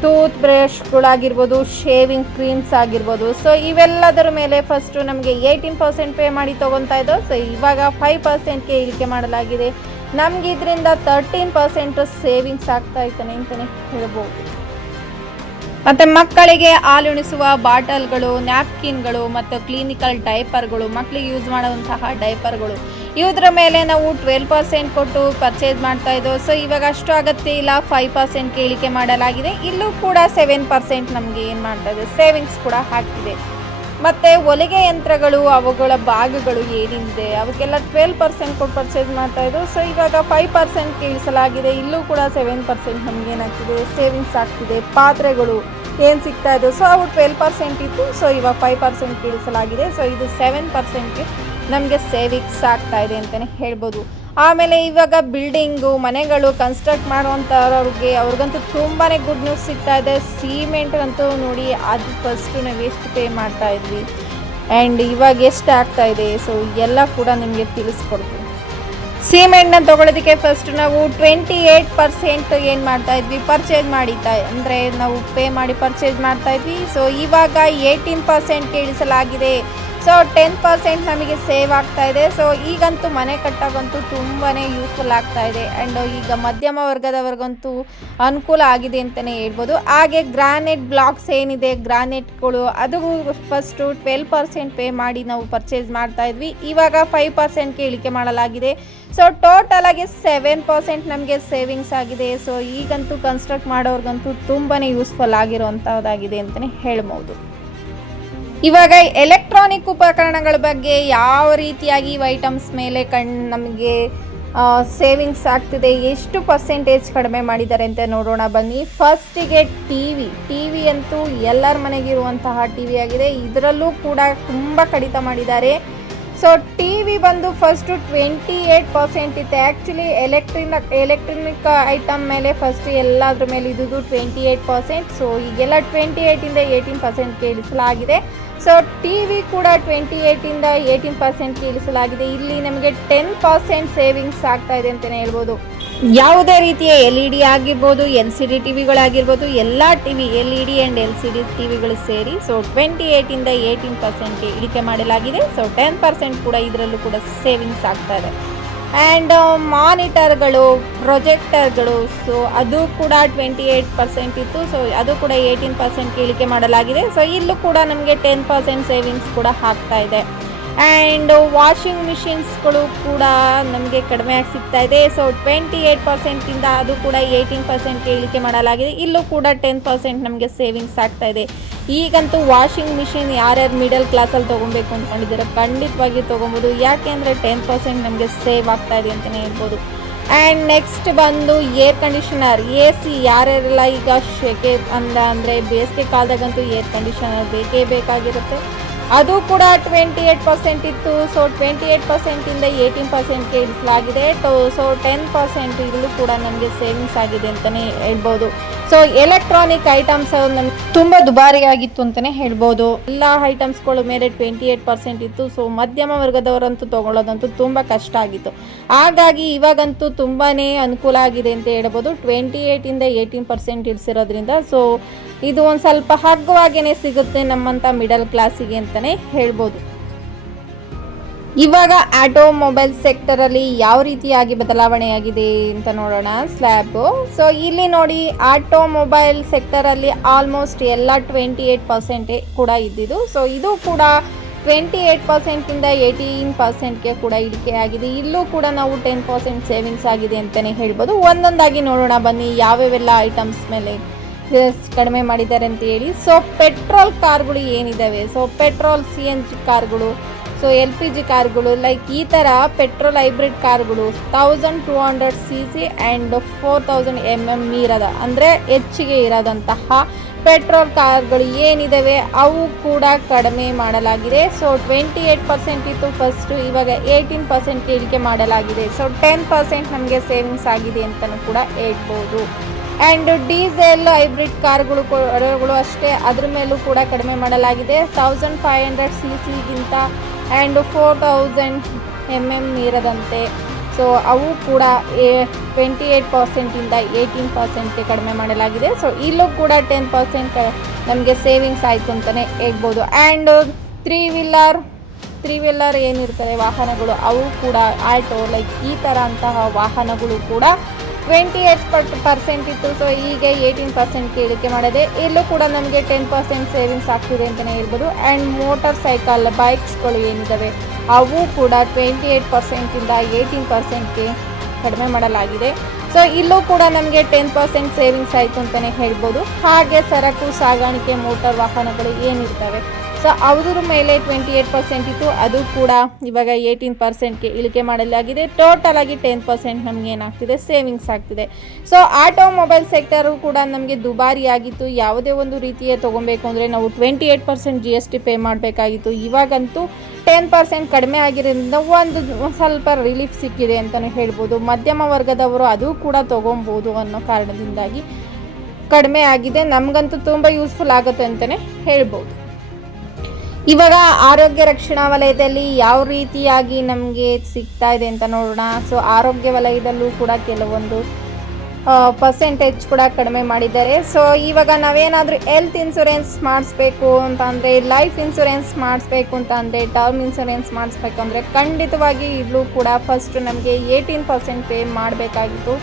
ಟೂತ್ ಬ್ರಷ್ಗಳಾಗಿರ್ಬೋದು ಶೇವಿಂಗ್ ಕ್ರೀಮ್ಸ್ ಆಗಿರ್ಬೋದು. ಸೊ ಇವೆಲ್ಲದರ ಮೇಲೆ ಫಸ್ಟು ನಮಗೆ ಏಯ್ಟೀನ್ ಪರ್ಸೆಂಟ್ ಪೇ ಮಾಡಿ ತೊಗೊತಾ ಇದ್ದೋ ಸೊ ಇವಾಗ ಫೈವ್ ಪರ್ಸೆಂಟ್ಗೆ ಇಳಿಕೆ ಮಾಡಲಾಗಿದೆ. ನಮ್ಗೆ ಇದರಿಂದ ತರ್ಟೀನ್ ಪರ್ಸೆಂಟ್ ಸೇವಿಂಗ್ಸ್ ಆಗ್ತಾ ಇದ್ದಾನೆ ಅಂತಲೇ ಹೇಳ್ಬೋದು. ಮತ್ತು ಮಕ್ಕಳಿಗೆ ಹಾಲುಣಿಸುವ ಬಾಟಲ್ಗಳು, ನ್ಯಾಪ್ಕಿನ್ಗಳು ಮತ್ತು ಕ್ಲಿನಿಕಲ್ ಡೈಪರ್ಗಳು ಮಕ್ಕಳಿಗೆ ಯೂಸ್ ಮಾಡುವಂತಹ ಡೈಪರ್ಗಳು. ಇವುದ್ರ ಮೇಲೆ ನಾವು ಟ್ವೆಲ್ ಪರ್ಸೆಂಟ್ ಕೊಟ್ಟು ಪರ್ಚೇಸ್ ಮಾಡ್ತಾ ಇದ್ದೋ ಸೊ ಇವಾಗ ಅಷ್ಟು ಅಗತ್ಯ ಇಲ್ಲ. ಫೈವ್ ಪರ್ಸೆಂಟ್ ಇಳಿಕೆ ಮಾಡಲಾಗಿದೆ. ಇಲ್ಲೂ ಕೂಡ ಸೆವೆನ್ ಪರ್ಸೆಂಟ್ ನಮಗೆ ಏನು ಮಾಡ್ತಾ ಇದೆ? ಸೇವಿಂಗ್ಸ್ ಕೂಡ ಆಗ್ತಿದೆ. ಮತ್ತು ಹೊಲಿಗೆ ಯಂತ್ರಗಳು, ಅವುಗಳ ಭಾಗಗಳು ಏನಿದೆ? ಅವಕ್ಕೆಲ್ಲ ಟ್ವೆಲ್ ಪರ್ಸೆಂಟ್ ಕೊಟ್ಟು ಪರ್ಚೇಸ್ ಮಾಡ್ತಾ ಇದ್ದು ಸೊ ಇವಾಗ ಫೈವ್ ಪರ್ಸೆಂಟ್ ಇಳಿಸಲಾಗಿದೆ ಇಲ್ಲೂ ಕೂಡ ಸೆವೆನ್ ಪರ್ಸೆಂಟ್ ನಮಗೇನಾಗ್ತಿದೆ ಸೇವಿಂಗ್ಸ್ ಆಗ್ತಿದೆ. ಪಾತ್ರೆಗಳು ಏನು ಸಿಗ್ತಾ ಇದೆ ಸೊ ಅವು ಟ್ವೆಲ್ ಪರ್ಸೆಂಟ್ ಇತ್ತು. ಸೊ ಇವಾಗ ಫೈವ್ ಪರ್ಸೆಂಟ್ ಇಳಿಸಲಾಗಿದೆ ಸೊ ಇದು ಸೆವೆನ್ ಪರ್ಸೆಂಟ್ಗೆ ನಮಗೆ ಸೇವಿಂಗ್ಸ್ ಆಗ್ತಾಯಿದೆ ಅಂತಲೇ ಹೇಳ್ಬೋದು. ಆಮೇಲೆ ಇವಾಗ ಬಿಲ್ಡಿಂಗು, ಮನೆಗಳು ಕನ್ಸ್ಟ್ರಕ್ಟ್ ಮಾಡುವಂಥವ್ರಿಗೆ ಅವ್ರಿಗಂತೂ ತುಂಬಾ ಗುಡ್ ನ್ಯೂಸ್ ಸಿಗ್ತಾ ಇದೆ. ಸಿಮೆಂಟ್ಗಂತೂ ನೋಡಿ ಅದು ಫಸ್ಟು ನಾವು ಎಷ್ಟು ಪೇ ಮಾಡ್ತಾ ಇದ್ವಿ. ಆ್ಯಂಡ್ ಇವಾಗ ಎಷ್ಟು ಆಗ್ತಾ ಇದೆ. ಸೊ ಎಲ್ಲ ಕೂಡ ನಿಮಗೆ ತಿಳಿಸ್ಕೊಡ್ತೀವಿ ಸಿಮೆಂಟ್ನ ತೊಗೊಳೋದಕ್ಕೆ ಫಸ್ಟ್ ನಾವು ಟ್ವೆಂಟಿ ಏಯ್ಟ್ ಪರ್ಸೆಂಟ್ ಏನು ಮಾಡ್ತಾ ಇದ್ವಿ? ಪರ್ಚೇಸ್ ಮಾಡಿತಾ ಅಂದರೆ ನಾವು ಪೇ ಮಾಡಿ ಪರ್ಚೇಸ್ ಮಾಡ್ತಾ ಇದ್ವಿ. ಸೊ ಇವಾಗ ಏಯ್ಟೀನ್ ಪರ್ಸೆಂಟ್ ಇಳಿಸಲಾಗಿದೆ ಸೊ ಟೆನ್ ಪರ್ಸೆಂಟ್ ನಮಗೆ ಸೇವ್ ಆಗ್ತಾ ಇದೆ. ಸೊ ಈಗಂತೂ ಮನೆ ಕಟ್ಟೋಕ್ಕಂತೂ ತುಂಬಾ ಯೂಸ್ಫುಲ್ ಆಗ್ತಾ ಇದೆ. ಆ್ಯಂಡ್ ಈಗ ಮಧ್ಯಮ ವರ್ಗದವರೆಗಂತೂ ಅನುಕೂಲ ಆಗಿದೆ ಅಂತಲೇ ಹೇಳ್ಬೋದು. ಹಾಗೆ ಗ್ರಾನೈಟ್ ಬ್ಲಾಕ್ಸ್ ಏನಿದೆ ಗ್ರಾನೆಟ್ಗಳು ಅದು ಫಸ್ಟು ಟ್ವೆಲ್ ಪರ್ಸೆಂಟ್ ಪೇ ಮಾಡಿ ನಾವು ಪರ್ಚೇಸ್ ಮಾಡ್ತಾ ಇದ್ವಿ. ಇವಾಗ ಫೈವ್ ಪರ್ಸೆಂಟ್ಗೆ ಇಳಿಕೆ ಮಾಡಲಾಗಿದೆ. ಸೊ ಟೋಟಲ್ ಆಗಿ ಸೆವೆನ್ ಪರ್ಸೆಂಟ್ ನಮಗೆ ಸೇವಿಂಗ್ಸ್ ಆಗಿದೆ. ಸೊ ಈಗಂತೂ ಕನ್ಸ್ಟ್ರಕ್ಟ್ ಮಾಡೋರ್ಗಂತೂ ತುಂಬಾ ಯೂಸ್ಫುಲ್ ಆಗಿರುವಂಥದ್ದಾಗಿದೆ ಅಂತಲೇ ಹೇಳ್ಬೋದು. ಇವಾಗ ಎಲೆಕ್ಟ್ರಾನಿಕ್ ಉಪಕರಣಗಳ ಬಗ್ಗೆ ಯಾವ ರೀತಿಯಾಗಿ ಇವು ಐಟಮ್ಸ್ ಮೇಲೆ ಕಣ್, ನಮಗೆ ಸೇವಿಂಗ್ಸ್ ಆಗ್ತಿದೆ, ಎಷ್ಟು ಪರ್ಸೆಂಟೇಜ್ ಕಡಿಮೆ ಮಾಡಿದ್ದಾರೆ ಅಂತ ನೋಡೋಣ. ಬನ್ನಿ ಫಸ್ಟಿಗೆ ಟಿ ವಿ ಟಿ ವಿ ಅಂತೂ ಎಲ್ಲರ ಮನೆಗಿರುವಂತಹ ಟಿ ವಿ ಆಗಿದೆ. ಇದರಲ್ಲೂ ಕೂಡ ತುಂಬ ಕಡಿತ ಮಾಡಿದ್ದಾರೆ. ಸೊ ಟಿ ವಿ ಬಂದು ಫಸ್ಟು ಟ್ವೆಂಟಿ ಏಯ್ಟ್ ಪರ್ಸೆಂಟ್ ಇತ್ತು. ಆ್ಯಕ್ಚುಲಿ ಎಲೆಕ್ಟ್ರಿನ ಎಲೆಕ್ಟ್ರಾನಿಕ್ ಐಟಮ್ ಮೇಲೆ ಫಸ್ಟ್ ಎಲ್ಲದ್ರ ಮೇಲೆ ಇದ್ದುದು ಟ್ವೆಂಟಿ ಏಯ್ಟ್ ಪರ್ಸೆಂಟ್ ಸೊ ಈಗೆಲ್ಲ ಟ್ವೆಂಟಿ ಏಯ್ಟಿಂದ ಏಯ್ಟೀನ್ ಪರ್ಸೆಂಟ್ಗೆ ಇಳಿಸಲಾಗಿದೆ. ಸೊ ಟಿ ವಿ ಕೂಡ ಟ್ವೆಂಟಿ ಏಯ್ಟಿಂದ ಏಯ್ಟೀನ್ ಪರ್ಸೆಂಟ್ಗೆ ಇಳಿಸಲಾಗಿದೆ ಇಲ್ಲಿ ನಮಗೆ ಟೆನ್ ಪರ್ಸೆಂಟ್ ಸೇವಿಂಗ್ಸ್ ಆಗ್ತಾ ಇದೆ ಅಂತಲೇ ಹೇಳ್ಬೋದು. ಯಾವುದೇ ರೀತಿಯ ಎಲ್ ಇ ಡಿ ಆಗಿರ್ಬೋದು ಎಲ್ ಸಿ ಡಿ ಟಿ ವಿಗಳಾಗಿರ್ಬೋದು ಎಲ್ಲ T V L E D and L C D T ವಿಗಳು ಸೇರಿ ಸೊ ಟ್ವೆಂಟಿ ಏಯ್ಟಿಂದ ಏಯ್ಟೀನ್ ಪರ್ಸೆಂಟ್ಗೆ ಇಳಿಕೆ ಮಾಡಲಾಗಿದೆ. ಸೊ ಟೆನ್ ಪರ್ಸೆಂಟ್ ಕೂಡ ಇದರಲ್ಲೂ ಕೂಡ ಸೇವಿಂಗ್ಸ್ ಆಗ್ತಾ ಇದೆ. ಆ್ಯಂಡ್ ಮಾನಿಟರ್ಗಳು ಪ್ರೊಜೆಕ್ಟರ್ಗಳು ಸೊ ಅದು ಕೂಡ ಟ್ವೆಂಟಿ ಏಯ್ಟ್ ಪರ್ಸೆಂಟ್ ಇತ್ತು. ಸೊ ಅದು ಕೂಡ ಏಯ್ಟೀನ್ ಪರ್ಸೆಂಟ್ ಇಳಿಕೆ ಮಾಡಲಾಗಿದೆ. ಸೊ ಇಲ್ಲೂ ಕೂಡ ನಮಗೆ ಟೆನ್ ಪರ್ಸೆಂಟ್ ಸೇವಿಂಗ್ಸ್ ಕೂಡ ಆಗ್ತಾ ಇದೆ. ಆ್ಯಂಡ್ ವಾಷಿಂಗ್ ಮಿಷಿನ್ಸ್ಗಳು ಕೂಡ ನಮಗೆ ಕಡಿಮೆಯಾಗಿ ಸಿಗ್ತಾ ಇದೆ. ಸೊ ಟ್ವೆಂಟಿ ಏಯ್ಟ್ ಪರ್ಸೆಂಟಿಂದ ಅದು ಕೂಡ ಏಯ್ಟೀನ್ ಪರ್ಸೆಂಟ್ ಇಳಿಕೆ ಮಾಡಲಾಗಿದೆ. ಇಲ್ಲೂ ಕೂಡ ಟೆನ್ ಪರ್ಸೆಂಟ್ ನಮಗೆ ಸೇವಿಂಗ್ಸ್ ಆಗ್ತಾ ಇದೆ. ಈಗಂತೂ ವಾಷಿಂಗ್ ಮಿಷಿನ್ ಯಾರ್ಯಾರು ಮಿಡಲ್ ಕ್ಲಾಸಲ್ಲಿ ತೊಗೊಬೇಕು ಅಂದ್ಕೊಂಡಿದ್ದಾರೆ ಖಂಡಿತವಾಗಿ ತೊಗೊಬೋದು ಯಾಕೆ ಅಂದರೆ ಟೆನ್ ಪರ್ಸೆಂಟ್ ನಮಗೆ ಸೇವ್ ಆಗ್ತಾ ಇದೆ ಅಂತಲೇ ಹೇಳ್ಬೋದು. ಆ್ಯಂಡ್ ನೆಕ್ಸ್ಟ್ ಬಂದು ಏರ್ ಕಂಡೀಷನರ್ ಎ ಸಿ ಯಾರ್ಯಾರೆಲ್ಲ ಈಗ ಶೆಕೆ ಅಂದ ಅಂದರೆ ಬೇಸಿಗೆ ಕಾಲದಾಗಂತೂ ಏರ್ ಕಂಡೀಷನರ್ ಬೇಕೇ ಬೇಕಾಗಿರುತ್ತೆ. ಅದು ಕೂಡ ಟ್ವೆಂಟಿ ಏಟ್ ಪರ್ಸೆಂಟ್ ಇತ್ತು ಸೊ ಟ್ವೆಂಟಿ ಏಯ್ಟ್ ಪರ್ಸೆಂಟಿಂದ ಏಯ್ಟೀನ್ ಪರ್ಸೆಂಟ್ಗೆ ಇಳಿಸಲಾಗಿದೆ. ಸೊ ಟೆನ್ ಪರ್ಸೆಂಟ್ ಇಲ್ಲೂ ಕೂಡ ನಮಗೆ ಸೇವಿಂಗ್ಸ್ ಆಗಿದೆ ಅಂತಲೇ ಹೇಳ್ಬೋದು. ಸೊ ಎಲೆಕ್ಟ್ರಾನಿಕ್ ಐಟಮ್ಸ್ ನಮ್ಗೆ ತುಂಬ ದುಬಾರಿಯಾಗಿತ್ತು ಅಂತಲೇ ಹೇಳ್ಬೋದು. ಎಲ್ಲ ಐಟಮ್ಸ್ಗಳ ಮೇಲೆ ಟ್ವೆಂಟಿ ಏಟ್ ಪರ್ಸೆಂಟ್ ಇತ್ತು. ಸೊ ಮಧ್ಯಮ ವರ್ಗದವರಂತೂ ತೊಗೊಳ್ಳೋದಂತೂ ತುಂಬ ಕಷ್ಟ ಆಗಿತ್ತು. ಹಾಗಾಗಿ ಇವಾಗಂತೂ ತುಂಬಾ ಅನುಕೂಲ ಆಗಿದೆ ಅಂತ ಹೇಳ್ಬೋದು. ಟ್ವೆಂಟಿ ಏಯ್ಟಿಂದ ಏಯ್ಟೀನ್ ಪರ್ಸೆಂಟ್ ಇಳಿಸಿರೋದ್ರಿಂದ. ಸೊ ಇದು ಒಂದು ಸ್ವಲ್ಪ ಹಗ್ಗವಾಗೇನೆ ಸಿಗುತ್ತೆ ನಮ್ಮಂಥ ಮಿಡಲ್ ಕ್ಲಾಸಿಗೆ ಅಂತಲೇ ಹೇಳ್ಬೋದು. ಇವಾಗ ಆಟೋಮೊಬೈಲ್ ಸೆಕ್ಟರಲ್ಲಿ ಯಾವ ರೀತಿಯಾಗಿ ಬದಲಾವಣೆಯಾಗಿದೆ ಅಂತ ನೋಡೋಣ ಸ್ಲ್ಯಾಬು ಸೊ ಇಲ್ಲಿ ನೋಡಿ ಆಟೋಮೊಬೈಲ್ ಸೆಕ್ಟರಲ್ಲಿ ಆಲ್ಮೋಸ್ಟ್ ಎಲ್ಲ ಟ್ವೆಂಟಿ ಏಯ್ಟ್ ಪರ್ಸೆಂಟೇ ಕೂಡ ಇದ್ದಿದ್ದು. ಸೊ ಇದು ಕೂಡ ಟ್ವೆಂಟಿ ಏಯ್ಟ್ ಪರ್ಸೆಂಟಿಂದ ಏಯ್ಟೀನ್ ಪರ್ಸೆಂಟ್ಗೆ ಕೂಡ ಇಳಿಕೆ ಆಗಿದೆ. ಇಲ್ಲೂ ಕೂಡ ನಾವು ಟೆನ್ ಪರ್ಸೆಂಟ್ ಸೇವಿಂಗ್ಸ್ ಆಗಿದೆ ಅಂತಲೇ ಹೇಳ್ಬೋದು. ಒಂದೊಂದಾಗಿ ನೋಡೋಣ ಬನ್ನಿ ಯಾವ್ಯಾವೆಲ್ಲ ಐಟಮ್ಸ್ ಮೇಲೆ ಕಡಿಮೆ ಮಾಡಿದ್ದಾರೆ ಅಂತ ಹೇಳಿ. ಸೊ ಪೆಟ್ರೋಲ್ ಕಾರ್ಗಳು ಏನಿದ್ದಾವೆ so petrol C N G ಕಾರ್ಗಳು ಸೊ ಎಲ್ ಪಿ ಜಿ ಕಾರ್ಗಳು ಲೈಕ್ ಈ ಥರ ಪೆಟ್ರೋಲ್ ಹೈಬ್ರಿಡ್ ಕಾರ್ಗಳು thousand two hundred C C and four thousand M M ಇರೋದ, ಅಂದರೆ ಹೆಚ್ಚಿಗೆ ಇರೋದಂತಹ ಪೆಟ್ರೋಲ್ ಕಾರ್ಗಳು ಏನಿದ್ದಾವೆ ಅವು ಕೂಡ ಕಡಿಮೆ ಮಾಡಲಾಗಿದೆ. ಸೊ ಟ್ವೆಂಟಿ ಏಯ್ಟ್ ಪರ್ಸೆಂಟ್ ಇತ್ತು ಫಸ್ಟು ಇವಾಗ ಏಯ್ಟೀನ್ ಪರ್ಸೆಂಟ್ ಇಳಿಕೆ ಮಾಡಲಾಗಿದೆ. ಸೊ ಟೆನ್ ಪರ್ಸೆಂಟ್ ನಮಗೆ ಸೇವಿಂಗ್ಸ್ ಆಗಿದೆ ಅಂತಲೂ ಕೂಡ ಹೇಳ್ಬೋದು. ಆ್ಯಂಡ್ ಡೀಸೆಲ್ ಹೈಬ್ರಿಡ್ ಕಾರ್ಗಳು ಗಳು ಅಷ್ಟೇ. ಅದ್ರ ಮೇಲೂ ಕೂಡ ಕಡಿಮೆ ಮಾಡಲಾಗಿದೆ. Thousand five hundred C ಸಿಗಿಂತ and four thousand M M ಇರದಂತೆ so ಅವು ಕೂಡ ಟ್ವೆಂಟಿ ಏಯ್ಟ್ ಪರ್ಸೆಂಟಿಂದ ಏಯ್ಟೀನ್ ಪರ್ಸೆಂಟ್ಗೆ ಕಡಿಮೆ ಮಾಡಲಾಗಿದೆ. ಸೊ ಇಲ್ಲೂ ಕೂಡ ಟೆನ್ ಪರ್ಸೆಂಟ್ ನಮಗೆ ಸೇವಿಂಗ್ಸ್ ಆಯಿತು ಅಂತಲೇ ಹೇಳ್ಬೋದು. And three wheeler three wheeler ಏನಿರ್ತದೆ ವಾಹನಗಳು, ಅವು ಕೂಡ, ಆಲ್ಟೋ ಲೈಕ್ ಈ ಥರ ಅಂತಹ ವಾಹನಗಳು ಕೂಡ ಟ್ವೆಂಟಿ ಏಟ್ ಪರ್, ಪರ್ಸೆಂಟ್ ಇತ್ತು ಸೊ ಈಗ ಏಯ್ಟೀನ್ ಪರ್ಸೆಂಟ್ ಕೇಳಿಕೆ ಮಾಡಿದೆ. ಇಲ್ಲೂ ಕೂಡ ನಮಗೆ ಟೆನ್ ಪರ್ಸೆಂಟ್ ಸೇವಿಂಗ್ಸ್ ಆಗ್ತಿದೆ ಅಂತಲೇ ಹೇಳ್ಬೋದು. ಆ್ಯಂಡ್ ಮೋಟಾರ್ ಸೈಕಲ್ ಬೈಕ್ಸ್ಗಳು ಏನಿದ್ದಾವೆ ಅವು ಕೂಡ ಟ್ವೆಂಟಿ ಏಯ್ಟ್ ಪರ್ಸೆಂಟಿಂದ ಏಯ್ಟೀನ್ ಪರ್ಸೆಂಟ್ಗೆ ಕಡಿಮೆ ಮಾಡಲಾಗಿದೆ. ಸೊ ಇಲ್ಲೂ ಕೂಡ ನಮಗೆ ಟೆನ್ ಪರ್ಸೆಂಟ್ ಸೇವಿಂಗ್ಸ್ ಆಯಿತು ಅಂತಲೇ ಹೇಳ್ಬೋದು. ಹಾಗೆ ಸರಕು, ಸಾಗಾಣಿಕೆ ಮೋಟಾರ್ ವಾಹನಗಳು ಏನಿರ್ತವೆ ಸೊ ಅದ್ರ ಮೇಲೆ ಟ್ವೆಂಟಿ ಏಯ್ಟ್ ಪರ್ಸೆಂಟ್ ಇತ್ತು. ಅದು ಕೂಡ ಇವಾಗ ಏಯ್ಟೀನ್ ಪರ್ಸೆಂಟ್ಗೆ ಇಳಿಕೆ ಮಾಡಲಾಗಿದೆ. ಟೋಟಲ್ ಆಗಿ ಟೆನ್ ಪರ್ಸೆಂಟ್ ನಮಗೆ ಏನಾಗ್ತಿದೆ? ಸೇವಿಂಗ್ಸ್ ಆಗ್ತಿದೆ. ಸೊ ಆಟೋಮೊಬೈಲ್ ಸೆಕ್ಟರು ಕೂಡ ನಮಗೆ ದುಬಾರಿ ಆಗಿತ್ತು ಯಾವುದೇ ಒಂದು ರೀತಿಯ ತೊಗೊಬೇಕು ಅಂದರೆ ನಾವು twenty eight percent G S T pay ಮಾಡಬೇಕಾಗಿತ್ತು. ಇವಾಗಂತೂ ಟೆನ್ ಪರ್ಸೆಂಟ್ ಕಡಿಮೆ ಆಗಿರೋದ್ರಿಂದ ಒಂದು ಸ್ವಲ್ಪ ರಿಲೀಫ್ ಸಿಕ್ಕಿದೆ ಅಂತಲೇ ಹೇಳ್ಬೋದು. ಮಧ್ಯಮ ವರ್ಗದವರು ಅದು ಕೂಡ ತೊಗೊಬೋದು ಅನ್ನೋ ಕಾರಣದಿಂದಾಗಿ ಕಡಿಮೆ ಆಗಿದೆ. ನಮಗಂತೂ ತುಂಬ ಯೂಸ್ಫುಲ್ ಆಗುತ್ತೆ ಅಂತಲೇ ಹೇಳ್ಬೋದು. ಇವಾಗ ಆರೋಗ್ಯ ರಕ್ಷಣಾ ವಲಯದಲ್ಲಿ ಯಾವ ರೀತಿಯಾಗಿ ನಮಗೆ ಸಿಗ್ತಾ ಇದೆ ಅಂತ ನೋಡೋಣ. ಸೊ ಆರೋಗ್ಯ ವಲಯದಲ್ಲೂ ಕೂಡ ಕೆಲವೊಂದು ಪರ್ಸೆಂಟೇಜ್ ಕೂಡ ಕಡಿಮೆ ಮಾಡಿದ್ದಾರೆ. ಸೊ ಇವಾಗ ನಾವೇನಾದರೂ ಹೆಲ್ತ್ ಇನ್ಸೂರೆನ್ಸ್ ಮಾಡಿಸ್ಬೇಕು ಅಂತ ಅಂದರೆ ಲೈಫ್ ಇನ್ಸೂರೆನ್ಸ್ ಮಾಡಿಸ್ಬೇಕು ಅಂತ ಅಂದರೆ ಟರ್ಮ್ ಇನ್ಸೂರೆನ್ಸ್ ಮಾಡಿಸ್ಬೇಕು ಅಂದರೆ ಖಂಡಿತವಾಗಿ ಇಲ್ಲೂ ಕೂಡ ಫಸ್ಟ್ ನಮಗೆ ಏಯ್ಟೀನ್ ಪರ್ಸೆಂಟ್ ಪೇ ಮಾಡಬೇಕಾಗಿತ್ತು.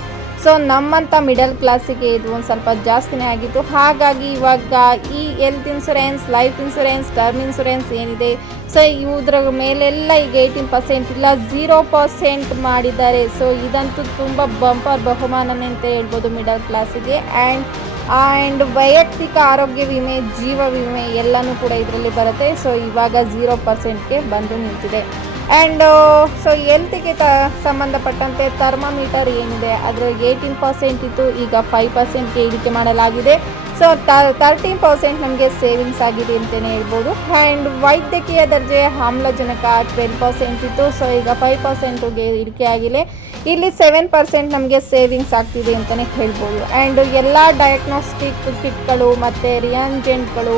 ಸೊ ನಮ್ಮಂಥ ಮಿಡಲ್ ಕ್ಲಾಸಿಗೆ ಇದು ಒಂದು ಸ್ವಲ್ಪ ಜಾಸ್ತಿನೇ ಆಗಿತ್ತು. ಹಾಗಾಗಿ ಇವಾಗ ಈ health insurance life insurance term insurance ಏನಿದೆ ಸೊ ಇವುದ್ರ ಮೇಲೆಲ್ಲ ಈಗ ಏಯ್ಟೀನ್ ಪರ್ಸೆಂಟ್ ಇಲ್ಲ ಝೀರೋ ಪರ್ಸೆಂಟ್ ಮಾಡಿದ್ದಾರೆ. ಸೊ ಇದಂತೂ ತುಂಬ ಬಂಪರ್ ಬಹುಮಾನನೇ ಅಂತ ಹೇಳ್ಬೋದು ಮಿಡಲ್ ಕ್ಲಾಸಿಗೆ ಆ್ಯಂಡ್ ಆ್ಯಂಡ್ ವೈಯಕ್ತಿಕ ಆರೋಗ್ಯ ವಿಮೆ, ಜೀವ ವಿಮೆ ಎಲ್ಲನೂ ಕೂಡ ಇದರಲ್ಲಿ ಬರುತ್ತೆ. ಸೊ ಇವಾಗ ಝೀರೋ ಪರ್ಸೆಂಟ್ಗೆ ಬಂದು ನಿಂತಿದೆ. ಆ್ಯಂಡ್ ಸೊ ಎಲ್ತಿಗೆ ತ ಸಂಬಂಧಪಟ್ಟಂತೆ ಥರ್ಮಾಮೀಟರ್ ಏನಿದೆ ಅದರ ಏಯ್ಟೀನ್ ಪರ್ಸೆಂಟ್ ಇತ್ತು, ಈಗ ಫೈವ್ ಪರ್ಸೆಂಟ್ಗೆ ಇಳಿಕೆ ಮಾಡಲಾಗಿದೆ. ಸೊ ತರ್ಟೀನ್ ಪರ್ಸೆಂಟ್ ನಮಗೆ ಸೇವಿಂಗ್ಸ್ ಆಗಿದೆ ಅಂತಲೇ ಹೇಳ್ಬೋದು. ಆ್ಯಂಡ್ ವೈದ್ಯಕೀಯ ದರ್ಜೆ ಆಮ್ಲಜನಕ ಟ್ವೆಲ್ ಪರ್ಸೆಂಟ್ ಇತ್ತು. ಸೊ ಈಗ ಫೈವ್ ಪರ್ಸೆಂಟ್ಗೆ ಇಳಿಕೆ ಆಗಿದೆ. ಇಲ್ಲಿ ಸೆವೆನ್ ಪರ್ಸೆಂಟ್ ನಮಗೆ ಸೇವಿಂಗ್ಸ್ ಆಗ್ತಿದೆ ಅಂತಲೇ ಹೇಳ್ಬೋದು. ಆ್ಯಂಡ್ ಎಲ್ಲ ಡಯಾಗ್ನೋಸ್ಟಿಕ್ ಕಿಟ್ಗಳು ಮತ್ತು ರಿಯಾನ್ಜೆಂಟ್ಗಳು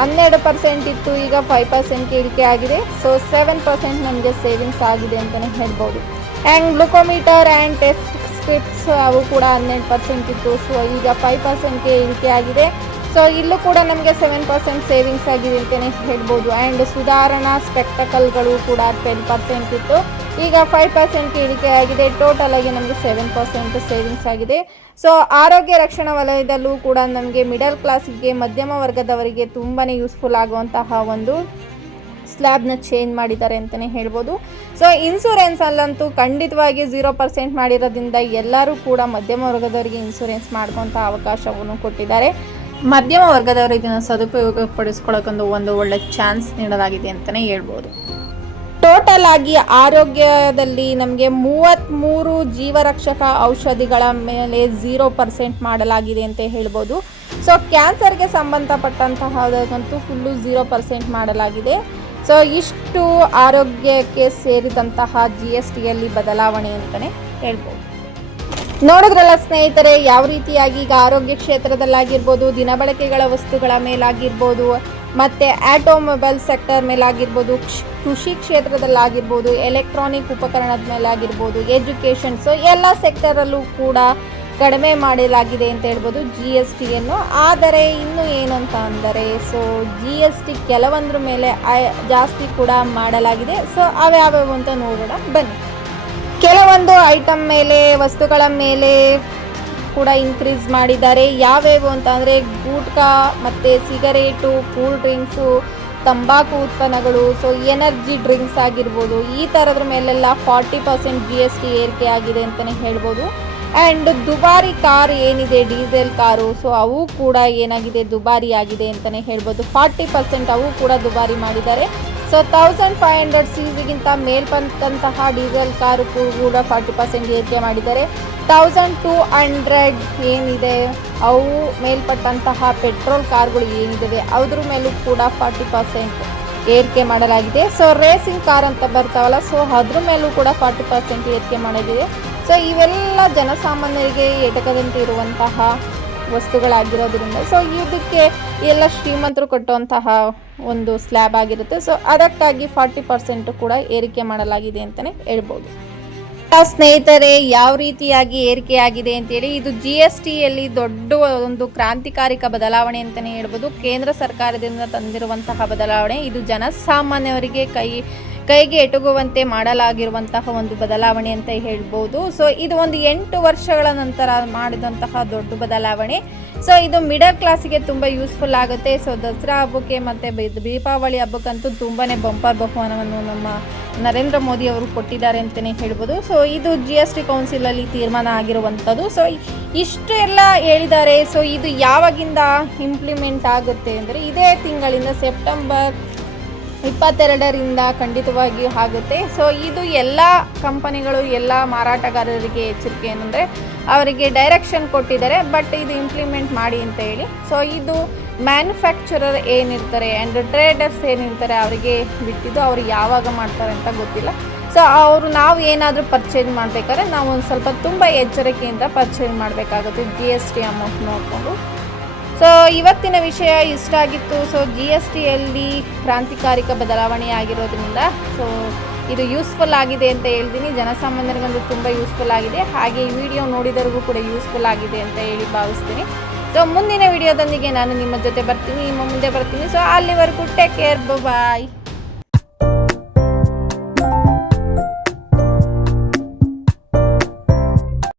ಹನ್ನೆರಡು ಪರ್ಸೆಂಟ್ ಇತ್ತು. ಈಗ ಫೈವ್ ಪರ್ಸೆಂಟ್ಗೆ ಇಳಿಕೆ ಆಗಿದೆ. ಸೊ ಸೆವೆನ್ ಪರ್ಸೆಂಟ್ ನಮಗೆ ಸೇವಿಂಗ್ಸ್ ಆಗಿದೆ ಅಂತಲೇ ಹೇಳ್ಬೋದು. And glucometer and test strips ಅವು ಕೂಡ ಹನ್ನೆರಡು ಪರ್ಸೆಂಟ್ ಇತ್ತು. ಸೊ ಈಗ ಫೈವ್ ಪರ್ಸೆಂಟ್ಗೆ ಇಳಿಕೆ ಆಗಿದೆ. ಸೊ ಇಲ್ಲೂ ಕೂಡ ನಮಗೆ ಸೆವೆನ್ ಪರ್ಸೆಂಟ್ ಸೇವಿಂಗ್ಸ್ ಆಗಿದೆ ಅಂತಲೇ ಹೇಳ್ಬೋದು. ಆ್ಯಂಡ್ ಸುಧಾರಣಾ ಸ್ಪೆಕ್ಟಕಲ್ಗಳು ಕೂಡ ಟೆನ್ ಪರ್ಸೆಂಟ್ ಇತ್ತು. ಈಗ ಫೈವ್ ಪರ್ಸೆಂಟ್ಗೆ ಇಳಿಕೆ ಆಗಿದೆ. ಟೋಟಲ್ ಆಗಿ ನಮಗೆ ಸೆವೆನ್ ಪರ್ಸೆಂಟ್ ಸೇವಿಂಗ್ಸ್ ಆಗಿದೆ. ಸೊ ಆರೋಗ್ಯ ರಕ್ಷಣಾ ವಲಯದಲ್ಲೂ ಕೂಡ ನಮಗೆ ಮಿಡಲ್ ಕ್ಲಾಸ್ಗೆ ಮಧ್ಯಮ ವರ್ಗದವರಿಗೆ ತುಂಬಾ ಯೂಸ್ಫುಲ್ ಆಗುವಂತಹ ಒಂದು ಸ್ಲ್ಯಾಬ್ನ ಚೇಂಜ್ ಮಾಡಿದ್ದಾರೆ ಅಂತಲೇ ಹೇಳ್ಬೋದು. ಸೊ ಇನ್ಸೂರೆನ್ಸಲ್ಲಂತೂ ಖಂಡಿತವಾಗಿ ಝೀರೋ ಪರ್ಸೆಂಟ್ ಮಾಡಿರೋದ್ರಿಂದ ಎಲ್ಲರೂ ಕೂಡ ಮಧ್ಯಮ ವರ್ಗದವರಿಗೆ ಇನ್ಸೂರೆನ್ಸ್ ಮಾಡ್ಕೊತ ಅವಕಾಶವನ್ನು ಕೊಟ್ಟಿದ್ದಾರೆ. ಮಧ್ಯಮ ವರ್ಗದವರು ಇದನ್ನು ಸದುಪಯೋಗ ಪಡಿಸ್ಕೊಳ್ಳೋಕೊಂದು ಒಂದು ಒಳ್ಳೆ ಚಾನ್ಸ್ ನೀಡಲಾಗಿದೆ ಅಂತಲೇ ಹೇಳ್ಬೋದು. ಟೋಟಲ್ ಆಗಿ ಆರೋಗ್ಯದಲ್ಲಿ ನಮಗೆ ಮೂವತ್ತ್ಮೂರು ಜೀವರಕ್ಷಕ ಔಷಧಿಗಳ ಮೇಲೆ ಝೀರೋ ಪರ್ಸೆಂಟ್ ಮಾಡಲಾಗಿದೆ ಅಂತ ಹೇಳ್ಬೋದು. ಸೊ ಕ್ಯಾನ್ಸರ್ಗೆ ಸಂಬಂಧಪಟ್ಟಂತಹದಂತೂ ಫುಲ್ಲು ಝೀರೋ ಪರ್ಸೆಂಟ್ ಮಾಡಲಾಗಿದೆ. ಸೊ ಇಷ್ಟು ಆರೋಗ್ಯಕ್ಕೆ ಸೇರಿದಂತಹ ಜಿ ಎಸ್ ಟಿಯಲ್ಲಿ ಬದಲಾವಣೆ ಅಂತಲೇ ಹೇಳ್ಬೋದು. ನೋಡಿದ್ರಲ್ಲ ಸ್ನೇಹಿತರೆ, ಯಾವ ರೀತಿಯಾಗಿ ಈಗ ಆರೋಗ್ಯ ಕ್ಷೇತ್ರದಲ್ಲಾಗಿರ್ಬೋದು ದಿನಬಳಕೆಗಳ ವಸ್ತುಗಳ ಮೇಲಾಗಿರ್ಬೋದು, ಮತ್ತು ಆಟೋಮೊಬೈಲ್ ಸೆಕ್ಟರ್ ಮೇಲಾಗಿರ್ಬೋದು, ಕ್ಷ್- ಕೃಷಿ ಕ್ಷೇತ್ರದಲ್ಲಾಗಿರ್ಬೋದು, ಎಲೆಕ್ಟ್ರಾನಿಕ್ ಉಪಕರಣದ ಮೇಲಾಗಿರ್ಬೋದು, ಎಜುಕೇಷನ್, ಸೊ ಎಲ್ಲ ಸೆಕ್ಟರಲ್ಲೂ ಕೂಡ ಕಡಿಮೆ ಮಾಡಲಾಗಿದೆ ಅಂತ ಹೇಳ್ಬೋದು ಜಿ ಎಸ್ ಟಿಯನ್ನು ಆದರೆ ಇನ್ನು ಏನಂತ ಅಂದರೆ ಸೊ ಜಿ ಎಸ್ ಟಿ ಕೆಲವೊಂದ್ರ ಮೇಲೆ ಜಾಸ್ತಿ ಕೂಡ ಮಾಡಲಾಗಿದೆ. ಸೊ ಅವ್ಯಾವ್ಯಾವು ಅಂತ ನೋಡೋಣ. ಬನ್ನಿ. ಕೆಲವೊಂದು ಐಟಮ್ ಮೇಲೆ, ವಸ್ತುಗಳ ಮೇಲೆ ಕೂಡ ಇನ್ಕ್ರೀಸ್ ಮಾಡಿದ್ದಾರೆ. ಯಾವ್ಯಾವು ಅಂತ ಅಂದರೆ, ಗೂಟ್ಕಾ ಮತ್ತು ಸಿಗರೇಟು, ಕೂಲ್ ಡ್ರಿಂಕ್ಸು, ತಂಬಾಕು ಉತ್ಪನ್ನಗಳು ಸೊ ಎನರ್ಜಿ ಡ್ರಿಂಕ್ಸ್ ಆಗಿರ್ಬೋದು, ಈ ಥರದ್ರ ಮೇಲೆಲ್ಲ forty percent G S T ಏರಿಕೆ ಆಗಿದೆ ಅಂತಲೇ ಹೇಳ್ಬೋದು. ಆ್ಯಂಡ್ ದುಬಾರಿ ಕಾರ್ ಏನಿದೆ? Diesel car. ಸೊ ಅವು ಕೂಡ ಏನಾಗಿದೆ? ದುಬಾರಿ ಆಗಿದೆ ಅಂತಲೇ ಹೇಳ್ಬೋದು. ಫಾರ್ಟಿ ಪರ್ಸೆಂಟ್ ಅವು ಕೂಡ ದುಬಾರಿ ಮಾಡಿದ್ದಾರೆ. So thousand five hundred C ಸಿಗಿಂತ ಮೇಲ್ಪಂತಹ ಡೀಸೆಲ್ ಕಾರು ಕೂಡ ಫಾರ್ಟಿ ಪರ್ಸೆಂಟ್ ಏರಿಕೆ ಮಾಡಿದ್ದಾರೆ. ತೌಸಂಡ್ ಟೂ ಹಂಡ್ರೆಡ್ ಏನಿದೆ? ಅವು ಮೇಲ್ಪಟ್ಟಂತಹ ಪೆಟ್ರೋಲ್ ಕಾರ್ಗಳು ಏನಿದ್ದಾವೆ ಅದ್ರ ಮೇಲೂ ಕೂಡ ಫಾರ್ಟಿ ಪರ್ಸೆಂಟ್ ಏರಿಕೆ ಮಾಡಲಾಗಿದೆ. ಸೊ ರೇಸಿಂಗ್ ಕಾರ್ ಅಂತ ಬರ್ತಾವಲ್ಲ ಸೊ ಅದ್ರ ಮೇಲೂ ಕೂಡ ಫಾರ್ಟಿ ಪರ್ಸೆಂಟ್ ಏರಿಕೆ ಮಾಡಲಾಗಿದೆ. ಸೊ ಇವೆಲ್ಲ ಜನಸಾಮಾನ್ಯರಿಗೆ ಎಟಕದಂತೆ ಇರುವಂತಹ ವಸ್ತುಗಳಾಗಿರೋದ್ರಿಂದ ಸೊ ಇದಕ್ಕೆ ಎಲ್ಲ ಶ್ರೀಮಂತರು ಕಟ್ಟುವಂತಹ ಒಂದು ಸ್ಲ್ಯಾಬ್ ಆಗಿರುತ್ತೆ. ಸೊ ಅದಕ್ಕಾಗಿ ಫಾರ್ಟಿ ಪರ್ಸೆಂಟ್ ಕೂಡ ಏರಿಕೆ ಮಾಡಲಾಗಿದೆ ಅಂತಲೇ ಹೇಳ್ಬೋದು. ಸ್ನೇಹಿತರೆ, ಯಾವ ರೀತಿಯಾಗಿ ಏರಿಕೆಯಾಗಿದೆ ಅಂತೇಳಿ, ಇದು ಜಿ ಎಸ್ ಟಿಯಲ್ಲಿ ದೊಡ್ಡ ಒಂದು ಕ್ರಾಂತಿಕಾರಿಕ ಬದಲಾವಣೆ ಅಂತಲೇ ಹೇಳ್ಬೋದು. ಕೇಂದ್ರ ಸರ್ಕಾರದಿಂದ ತಂದಿರುವಂತಹ ಬದಲಾವಣೆ, ಇದು ಜನಸಾಮಾನ್ಯವರಿಗೆ ಕೈ ಕೈಗೆ ಎಟುಗುವಂತೆ ಮಾಡಲಾಗಿರುವಂತಹ ಒಂದು ಬದಲಾವಣೆ ಅಂತ ಹೇಳ್ಬೋದು. ಸೊ ಇದು ಒಂದು ಎಂಟು ವರ್ಷಗಳ ನಂತರ ಮಾಡಿದಂತಹ ದೊಡ್ಡ ಬದಲಾವಣೆ. ಸೊ ಇದು ಮಿಡಲ್ ಕ್ಲಾಸಿಗೆ ತುಂಬ ಯೂಸ್ಫುಲ್ ಆಗುತ್ತೆ. ಸೊ ದಸರಾ ಹಬ್ಬಕ್ಕೆ ಮತ್ತು ದೀಪಾವಳಿ ಹಬ್ಬಕ್ಕಂತೂ ತುಂಬಾ ಬಂಪರ್ ಬಹುಮಾನವನ್ನು ನಮ್ಮ ನರೇಂದ್ರ ಮೋದಿ ಅವರು ಕೊಟ್ಟಿದ್ದಾರೆ ಅಂತಲೇ ಹೇಳ್ಬೋದು. ಸೊ ಇದು ಜಿ ಎಸ್ ಟಿ ಕೌನ್ಸಿಲಲ್ಲಿ ತೀರ್ಮಾನ ಆಗಿರುವಂಥದ್ದು. ಸೊ ಇಷ್ಟು ಎಲ್ಲ ಹೇಳಿದ್ದಾರೆ. ಸೊ ಇದು ಯಾವಾಗಿಂದ ಇಂಪ್ಲಿಮೆಂಟ್ ಆಗುತ್ತೆ ಅಂದರೆ ಇದೇ ತಿಂಗಳಿಂದ ಸೆಪ್ಟೆಂಬರ್ ಇಪ್ಪತ್ತೆರಡರಿಂದ ಖಂಡಿತವಾಗಿಯೂ ಆಗುತ್ತೆ. ಸೊ ಇದು ಎಲ್ಲ ಕಂಪನಿಗಳು, ಎಲ್ಲ ಮಾರಾಟಗಾರರಿಗೆ ಎಚ್ಚರಿಕೆ ಏನಂದರೆ, ಅವರಿಗೆ ಡೈರೆಕ್ಷನ್ ಕೊಟ್ಟಿದ್ದಾರೆ ಬಟ್ ಇದು ಇಂಪ್ಲಿಮೆಂಟ್ ಮಾಡಿ ಅಂತ ಹೇಳಿ. ಸೊ ಇದು ಮ್ಯಾನುಫ್ಯಾಕ್ಚರರ್ ಏನಿರ್ತಾರೆ ಆ್ಯಂಡ್ ಟ್ರೇಡರ್ಸ್ ಏನಿರ್ತಾರೆ ಅವರಿಗೆ ಬಿಟ್ಟಿದ್ದು, ಅವ್ರು ಯಾವಾಗ ಮಾಡ್ತಾರೆ ಅಂತ ಗೊತ್ತಿಲ್ಲ. ಸೊ ಅವರು ನಾವು ಏನಾದರೂ ಪರ್ಚೇಸ್ ಮಾಡಬೇಕಾದ್ರೆ ನಾವು ಒಂದು ಸ್ವಲ್ಪ ತುಂಬ ಎಚ್ಚರಿಕೆಯಿಂದ ಪರ್ಚೇಸ್ ಮಾಡಬೇಕಾಗುತ್ತೆ ಜಿ ಎಸ್ ಟಿ ಅಮೌಂಟ್ ನೋಡಿಕೊಂಡು. ಸೊ ಇವತ್ತಿನ ವಿಷಯ ಇಷ್ಟ ಆಗಿತ್ತು. ಸೊ ಜಿ ಎಸ್ ಟಿಯಲ್ಲಿ ಕ್ರಾಂತಿಕಾರಿಕ ಬದಲಾವಣೆ ಆಗಿರೋದ್ರಿಂದ ಸೊ ಇದು ಯೂಸ್ಫುಲ್ ಆಗಿದೆ ಅಂತ ಹೇಳ್ತೀನಿ. ಜನಸಾಮಾನ್ಯರಿಗಂತೂ ತುಂಬ ಯೂಸ್ಫುಲ್ ಆಗಿದೆ. ಹಾಗೆ ಈ ವಿಡಿಯೋ ನೋಡಿದವರಿಗೂ ಕೂಡ ಯೂಸ್ಫುಲ್ ಆಗಿದೆ ಅಂತ ಹೇಳಿ ಭಾವಿಸ್ತೀನಿ. ಸೊ ಮುಂದಿನ ವಿಡಿಯೋದೊಂದಿಗೆ ನಾನು ನಿಮ್ಮ ಜೊತೆ ಬರ್ತೀನಿ. ನಿಮ್ಮ ಮುಂದೆ ಬರ್ತೀನಿ. ಸೊ ಅಲ್ಲಿವರೆಗೂ ಟೇಕ್ ಕೇರ್ ಬಾಯ್